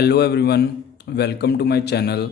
Hello everyone, welcome to my channel.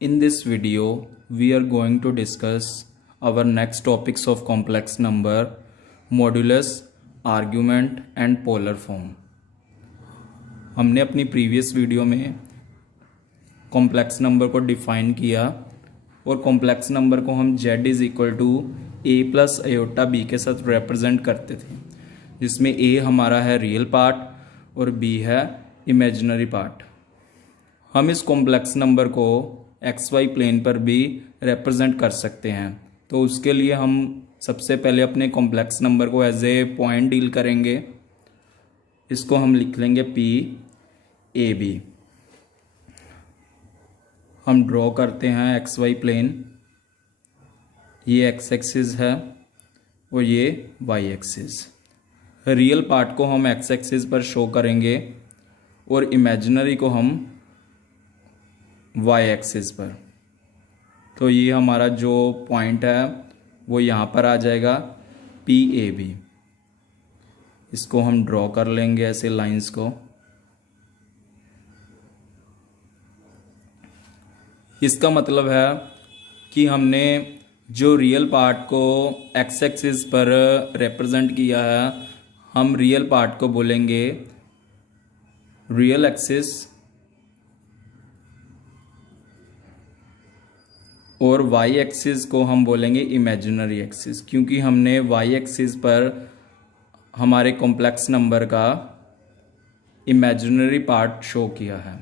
In this video, we are going to discuss our next topics of complex number, modulus, argument and polar form. हमने अपनी previous video में complex number को define किया और complex number को हम z is equal to a plus iota b के साथ रिप्रेजेंट करते थे, जिसमें a हमारा है रियल पार्ट और b है इमेजिनरी पार्ट। हम इस कॉम्प्लेक्स नंबर को एक्स वाई प्लेन पर भी रिप्रेजेंट कर सकते हैं। तो उसके लिए हम सबसे पहले अपने कॉम्प्लेक्स नंबर को एज ए पॉइंट डील करेंगे। इसको हम लिख लेंगे पी ए बी। हम ड्रॉ करते हैं एक्स वाई प्लेन, ये एक्स एक्सिस है और ये वाई एक्सिस। रियल पार्ट को हम एक्स एक्सिस पर शो करेंगे और इमेजिनरी को हम वाई एक्सिस पर। तो ये हमारा जो पॉइंट है वो यहाँ पर आ जाएगा पी ए बी। इसको हम ड्रॉ कर लेंगे ऐसे लाइंस को। इसका मतलब है कि हमने जो रियल पार्ट को एक्स एक्सिस पर रिप्रेजेंट किया है, हम रियल पार्ट को बोलेंगे रियल एक्सिस और वाई एक्सिस को हम बोलेंगे इमेजिनरी एक्सिस, क्योंकि हमने वाई एक्सिस पर हमारे कॉम्प्लेक्स नंबर का इमेजिनरी पार्ट शो किया है।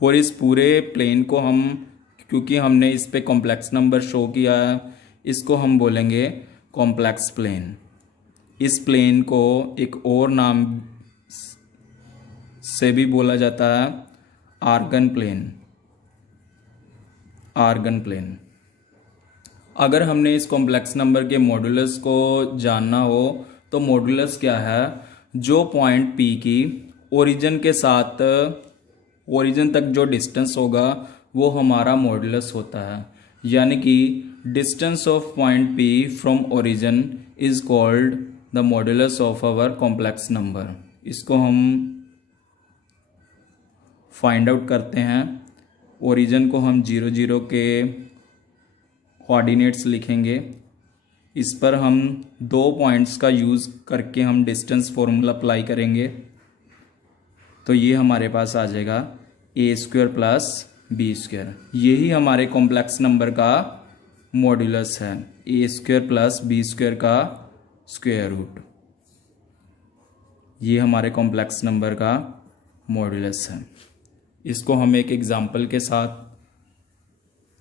और इस पूरे प्लेन को हम, क्योंकि हमने इस पे कॉम्प्लेक्स नंबर शो किया है, इसको हम बोलेंगे कॉम्प्लेक्स प्लेन। इस प्लेन को एक और नाम से भी बोला जाता है आर्गन प्लेन। Argon plane. अगर हमने इस कॉम्प्लेक्स नंबर के मॉडुलस को जानना हो तो मॉडुलस क्या है? जो पॉइंट P की ओरिजिन के साथ ओरिजिन तक जो डिस्टेंस होगा वो हमारा मॉडुलस होता है। यानी कि distance of point P from origin is called the modulus of our complex number. इसको हम फाइंड आउट करते हैं। ओरिजिन को हम 0 0 के कोऑर्डिनेट्स लिखेंगे। इस पर हम दो पॉइंट्स का यूज़ करके हम डिस्टेंस फॉर्मूला अप्लाई करेंगे। तो ये हमारे पास आ जाएगा ए स्क्वायर प्लस बी स्क्वायर। यही हमारे कॉम्प्लेक्स नंबर का मॉड्यूलस है, ए स्क्वायर प्लस बी स्क्वायर का स्क्वायर रूट। ये हमारे कॉम्प्लेक्स नंबर का मॉड्यूलस है। इसको हम एक एग्जाम्पल के साथ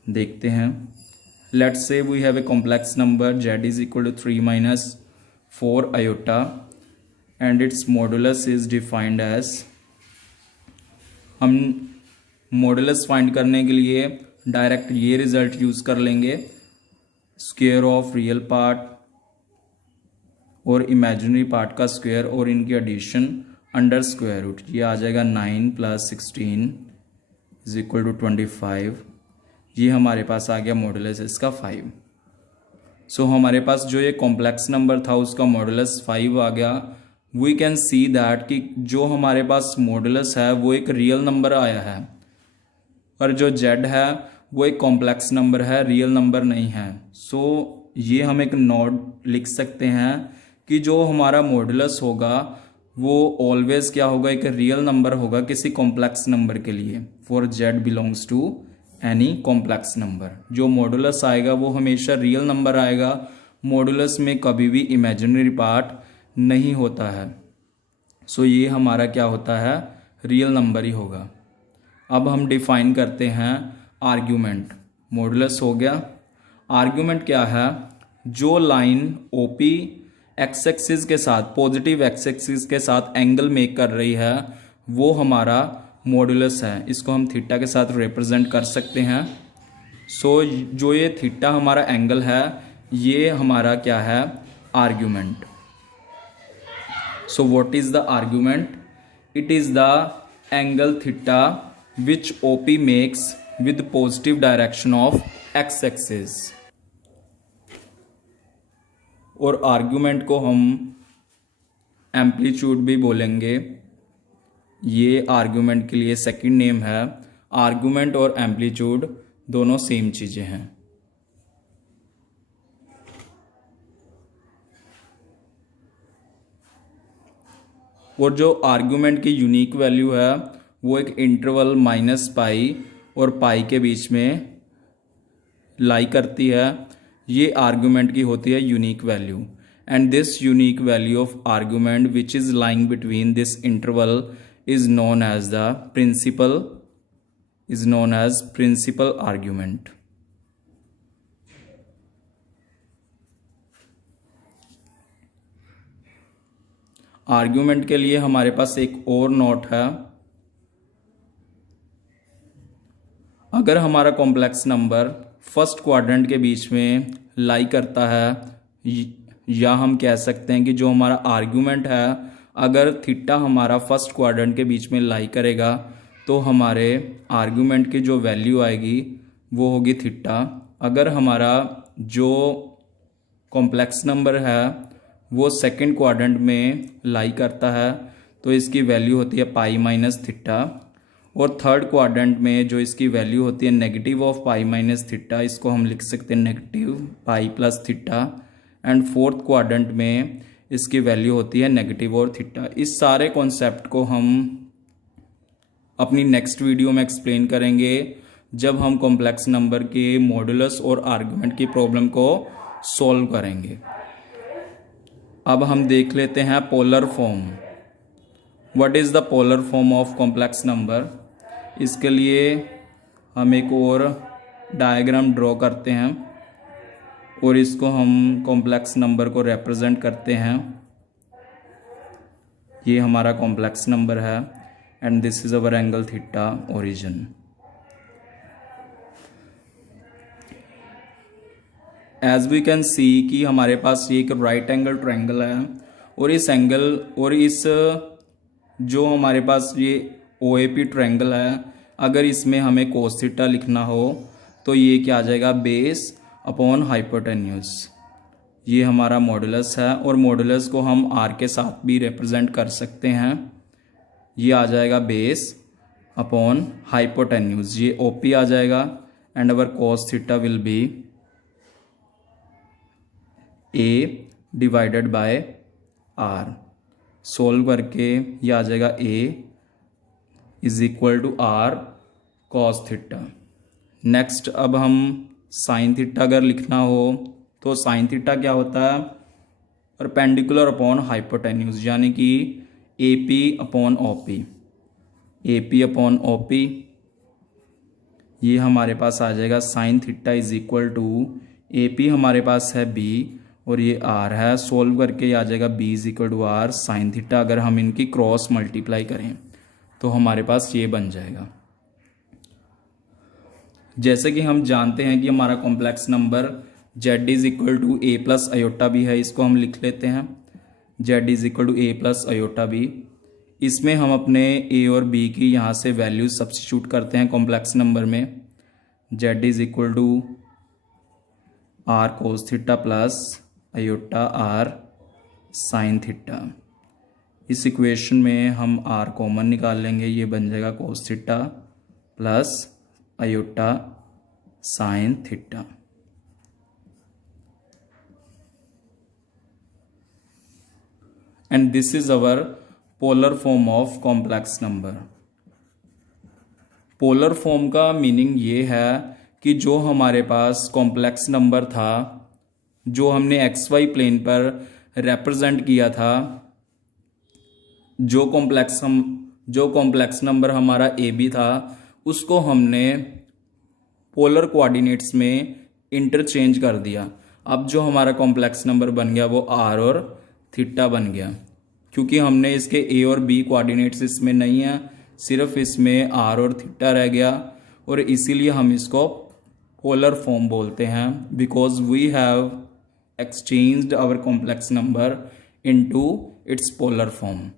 देखते हैं। Let's say we have a complex number z is equal to 3 minus 4 iota and its modulus is defined as. हम मॉडुलस फाइंड करने के लिए डायरेक्ट ये रिजल्ट यूज कर लेंगे, स्क्वायर ऑफ रियल पार्ट और इमेजिनरी पार्ट का स्क्वायर और इनकी एडिशन अंडर स्क्वायर रूट। ये आ जाएगा 9 प्लस 16 इज इक्वल टू 25। ये हमारे पास आ गया मॉडुलस इसका 5। सो हमारे पास जो ये कॉम्प्लेक्स नंबर था उसका मॉडुलस 5 आ गया। वी कैन सी दैट कि जो हमारे पास मॉडुलस है वो एक रियल नंबर आया है, और जो z है वो एक कॉम्प्लेक्स नंबर है, रियल नंबर नहीं है। सो ये हम एक नोट लिख सकते हैं कि जो हमारा मॉडुलस होगा वो ऑलवेज क्या होगा? एक रियल नंबर होगा किसी कॉम्प्लेक्स नंबर के लिए। For z belongs to any complex number, जो मॉडुलस आएगा वो हमेशा रियल नंबर आएगा। मॉडुलस में कभी भी इमेजिनरी पार्ट नहीं होता है। सो ये हमारा क्या होता है? रियल नंबर ही होगा। अब हम डिफाइन करते हैं आर्ग्यूमेंट। मॉडुलस हो गया। आर्ग्यूमेंट क्या है? जो लाइन ओपी एक्स एक्सिस के साथ, पॉजिटिव एक्स एक्सिस के साथ एंगल मेक कर रही है वो हमारा मॉडुलस है। इसको हम थीटा के साथ रिप्रेजेंट कर सकते हैं। सो जो ये थीटा हमारा एंगल है ये हमारा क्या है? Argument. So what is the argument? It is the angle theta which OP makes with positive direction of x axis. और आर्ग्यूमेंट को हम एम्पलीट्यूड भी बोलेंगे। ये आर्गुमेंट के लिए सेकंड नेम है। आर्गुमेंट और एम्पलीट्यूड दोनों सेम चीज़ें हैं। और जो आर्गुमेंट की यूनिक वैल्यू है वो एक इंटरवल -पाई और पाई के बीच में लाई करती है। ये आर्गुमेंट की होती है unique value, and this unique value of argument which is lying between this interval is known as the principal argument. Argument के लिए हमारे पास एक और नोट है। अगर हमारा कॉम्प्लेक्स नंबर फर्स्ट क्वाड्रेंट के बीच में लाई करता है, या हम कह सकते हैं कि जो हमारा आर्गुमेंट है अगर थीटा हमारा फर्स्ट क्वाड्रेंट के बीच में लाई करेगा तो हमारे आर्गुमेंट की जो वैल्यू आएगी वो होगी थीटा। अगर हमारा जो कॉम्प्लेक्स नंबर है वो सेकंड क्वाड्रेंट में लाई करता है तो इसकी वैल्यू होती है पाई माइनस थीटा। और थर्ड क्वाड्रेंट में जो इसकी वैल्यू होती है negative of pi minus theta, इसको हम लिख सकते हैं negative pi plus theta. And fourth quadrant में इसकी वैल्यू होती है नेगेटिव और थीटा। इस सारे कॉन्सेप्ट को हम अपनी नेक्स्ट वीडियो में एक्सप्लेन करेंगे जब हम कॉम्प्लेक्स नंबर के मॉडुलस और आर्गुमेंट की प्रॉब्लम को सॉल्व करेंगे। अब हम देख लेते हैं polar form. What is the polar form of complex number. इसके लिए हम एक और डायग्राम ड्रॉ करते हैं और इसको हम कॉम्प्लेक्स नंबर को रिप्रेजेंट करते हैं। ये हमारा कॉम्प्लेक्स नंबर है and this is our angle theta origin. As we can see कि हमारे पास ये एक राइट एंगल ट्रायंगल है और इस एंगल और इस जो हमारे पास ये OAP ट्रायंगल है, अगर इसमें हमें कोस थीटा लिखना हो तो ये क्या आ जाएगा बेस अपॉन हाइपोटेन्यूज। ये हमारा मॉडुलस है और मॉडुलस को हम R के साथ भी रिप्रेजेंट कर सकते हैं। ये आ जाएगा बेस अपॉन हाइपोटेन्यूज, ये OP आ जाएगा and our cos theta will be A divided by R। Solve करके ये आ जाएगा A is equal to R cos theta. Next अब हम साइन थीटा अगर लिखना हो तो साइन थीटा क्या होता है परपेंडिकुलर अपॉन हाइपोटेन्यूज, यानी कि AP upon OP। AP upon OP ये हमारे पास आ जाएगा sine theta is equal to AP हमारे पास है B और ये R है। सोल्व करके ये आ जाएगा B is equal to R sine theta. अगर हम इनकी क्रॉस मल्टीप्लाई करें तो हमारे पास ये बन जाएगा। जैसे कि हम जानते हैं कि हमारा complex number Z is equal to A plus iota B है, इसको हम लिख लेते हैं Z is equal to A plus iota B. इसमें हम अपने A और B की यहाँ से वैल्यूज सब्स्टिट्यूट करते हैं कॉम्प्लेक्स नंबर में। Z is equal to R cos theta plus iota R sine theta. इस इक्वेशन में हम R कॉमन निकाल लेंगे, ये बन जाएगा cos theta plus iota sine theta. And this is our polar form of complex number. Polar form का meaning ये है कि जो हमारे पास कॉम्प्लेक्स नंबर था जो हमने XY प्लेन पर रिप्रेजेंट किया था, जो कॉम्प्लेक्स नंबर हमारा AB था उसको हमने पोलर कोऑर्डिनेट्स में इंटरचेंज कर दिया। अब जो हमारा कॉम्प्लेक्स नंबर बन गया वो R और थीटा बन गया, क्योंकि हमने इसके A और B कोऑर्डिनेट्स इसमें नहीं है, सिर्फ इसमें R और थीटा रह गया और इसीलिए हम इसको पोलर फॉर्म बोलते हैं, because we have exchanged our complex number into its polar form.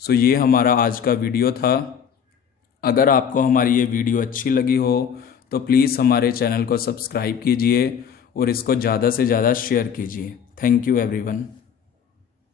So ये हमारा आज का वीडियो था। अगर आपको हमारी ये वीडियो अच्छी लगी हो तो प्लीज़ हमारे चैनल को सब्सक्राइब कीजिए और इसको ज़्यादा से ज़्यादा शेयर कीजिए। Thank you everyone.